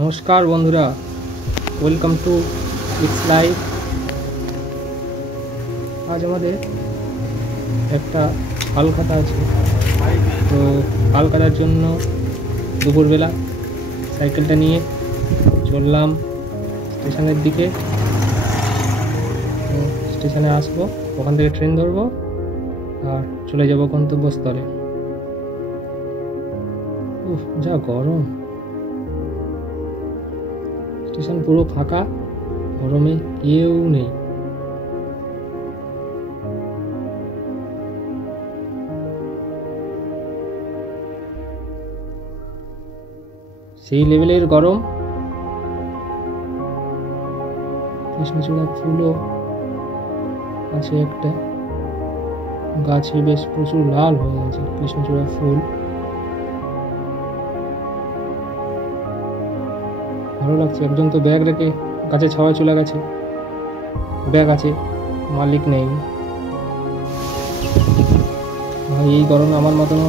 নমস্কার বন্ধুরা, welcome to its life. আজ আমাদের একটা হাল কাটা আছে। তো হাল কাটার জন্য দুপুরবেলা সাইকেলটা নিয়ে চললাম স্টেশনের দিকে। তো স্টেশনে আসবো, ওখান থেকে ট্রেন ধরবো আর চলে যাব গন্তব্যস্থলে। উফ, যা গরম! স্টেশন পুরো ফাঁকা, গরমে কেউ নেই। সেই লেভেলের গরম। কৃষ্ণচূড়া ফুলও আছে, একটা গাছে বেশ প্রচুর লাল হয়ে আছে কৃষ্ণচূড়া ফুল। ভালো লাগছে। একজন তো ব্যাগ রেখে গাছে ছাওয়ায় চলে গেছে। ব্যাগ আছে, মালিক নেই। ভাই, এই গরমে আমার মতনও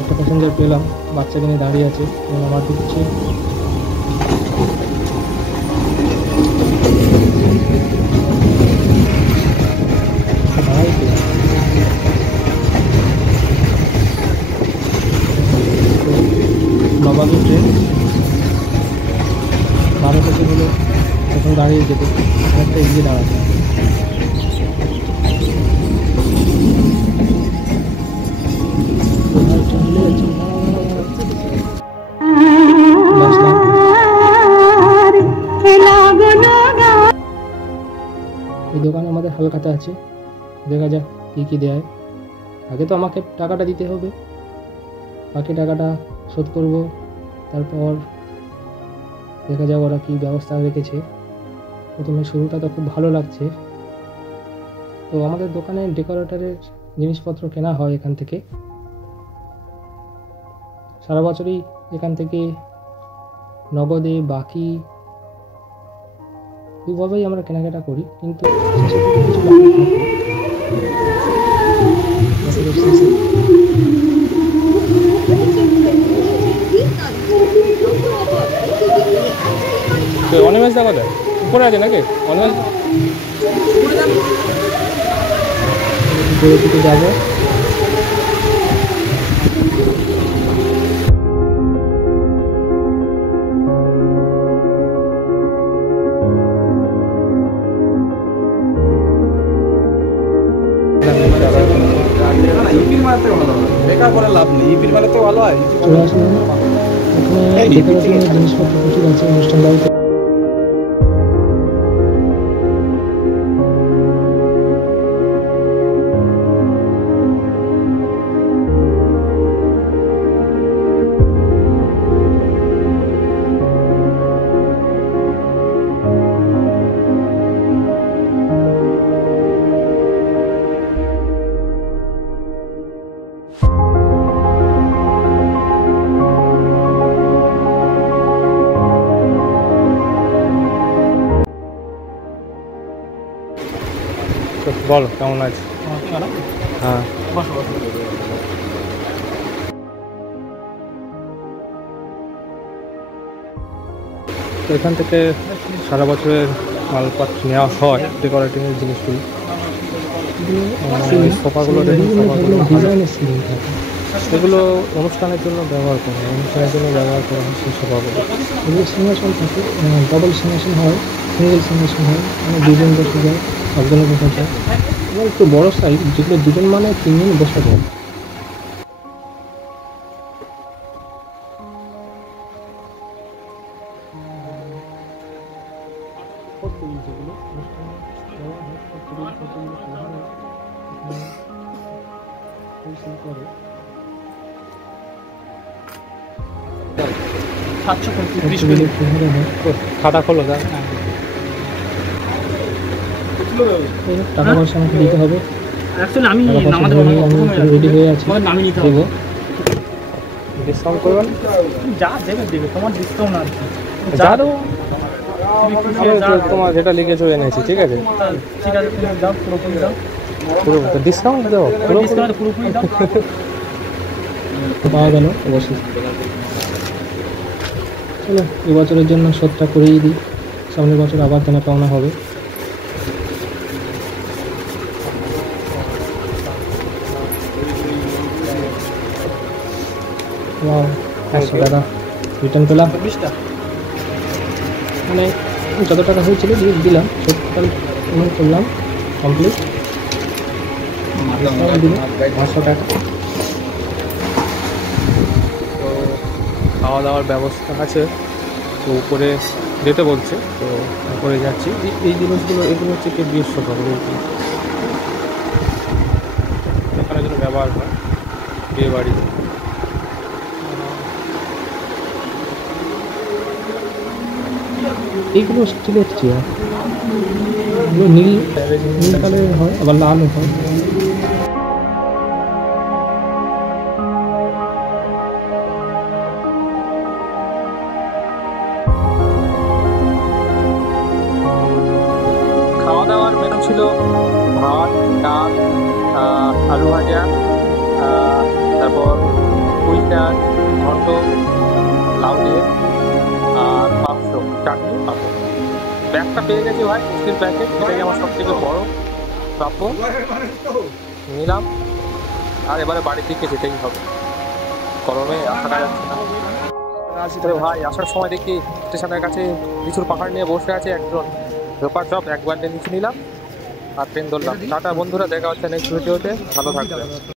একটা প্যাসেঞ্জার পেলাম, বাচ্চাকে নিয়ে দাঁড়িয়ে আছে, আমার দিচ্ছে। নবাবের ট্রেন 12 থেকে হলো এখন দাঁড়িয়ে যেত, একটা এগিয়ে দাঁড়াবে। এই দোকানে আমাদের হালখাতা আছে, দেখা যাক কী কী দেয়। আগে তো আমাকে টাকাটা দিতে হবে, বাকি টাকাটা শোধ করব, তারপর দেখা যাক ওরা কী ব্যবস্থা রেখেছে। প্রথমে শুরুটা তো খুব ভালো লাগছে। তো আমাদের দোকানে ডেকোরেটরের জিনিসপত্র কেনা হয় এখান থেকে। সারা বছরই এখান থেকে নগদে বাকি দুভাবেই আমরা কেনাকাটা করি, কিন্তু অনিমেষ দেখা যায় উপরে আছে নাকি? অনিমেষ যাবো। জিনিসপত্র প্রচুর আছে অনুষ্ঠান বাড়িতে। বলো কেমন আছে? হ্যাঁ, তো এখান থেকে সারা বছরের মালপত্র নেওয়া হয়, ডেকোরেটিংয়ের জিনিসগুলো। সোফাগুলো দেখুন, এগুলো অনুষ্ঠানের জন্য ব্যবহার করা হয়, সেই সোফাগুলো। এগুলো সিংহাসন থাকে, ডবল সিংহাসন হয়, সিঙ্গেল সিংহাসন হয়, মানে দুজন বসে যায়, একজনে বসা যায়। এবং একটু বড়ো সাইজ, যেগুলো দুজন মানে 3 জন বসা যায়। খাতা খোলো, টাকা পয়সা আমাকে দিতে হবে। রেডি হয়ে আছে, দেবো। ডিসকাউন্ট করবেন? যা দেবে দেবে, তোমার ডিসকাউন্ট আর যারও তোমার যেটা লিখে চলে এনেছি, ঠিক আছে? ঠিক আছে, তুমি দাও, পুরোপুরি দাও, পুরো ডিসকাউন্ট দাও, পুরোপুরি দাও। পাওয়া গেল অবশ্যই। চলো এবছরের জন্য শোধটা করেই দিই, সামনের বছর আবার দেনা পাওনা হবে। ওয়াও, 500 টাকা রিটার্ন পেলাম। মানে যত টাকা হয়েছিল দিয়ে দিলাম, শোধ টোটাল করলাম কমপ্লিট। 500 টাকা। তো খাওয়া দাওয়ার ব্যবস্থা আছে, তো উপরে যেতে বলছে, তো উপরে যাচ্ছি। এই জিনিসগুলো এগুলো হচ্ছে কি বৃহস্পতিবার এখানে যেন ব্যবহার হয় বিয়ে বাড়িতে। এইগুলো স্টিলের চেয়ার, এগুলো নীল নীল কালারের হয়, আবার লালও হয়। খাওয়া দাওয়ার মেনু ছিল ভাত, ডাল, আলু ভাজা, তারপর পুঁই শাক, ঘন্ট, লাউ দিয়ে, আর মাংস, চাটনি, পাঁপড়। ব্যাগটা পেয়ে গেছি ভাই, মিষ্টির প্যাকেট, এটাই আমার সব থেকে বড় প্রাপ্য। নিলাম, আর এবারে বাড়ির দিকে যেতেই হবে, গরমে আসাটা যাচ্ছে না। তবে ভাই আসার সময় দেখি স্টেশনের কাছে লিচুর পাহাড় নিয়ে বসে আছে একজন ব্যাপার, সব একবার নিচে নিলাম আর ট্রেন ধরলাম। টাটা বন্ধুরা, দেখা হচ্ছে নেক্সট ভিডিওতে, ভালো থাকবে।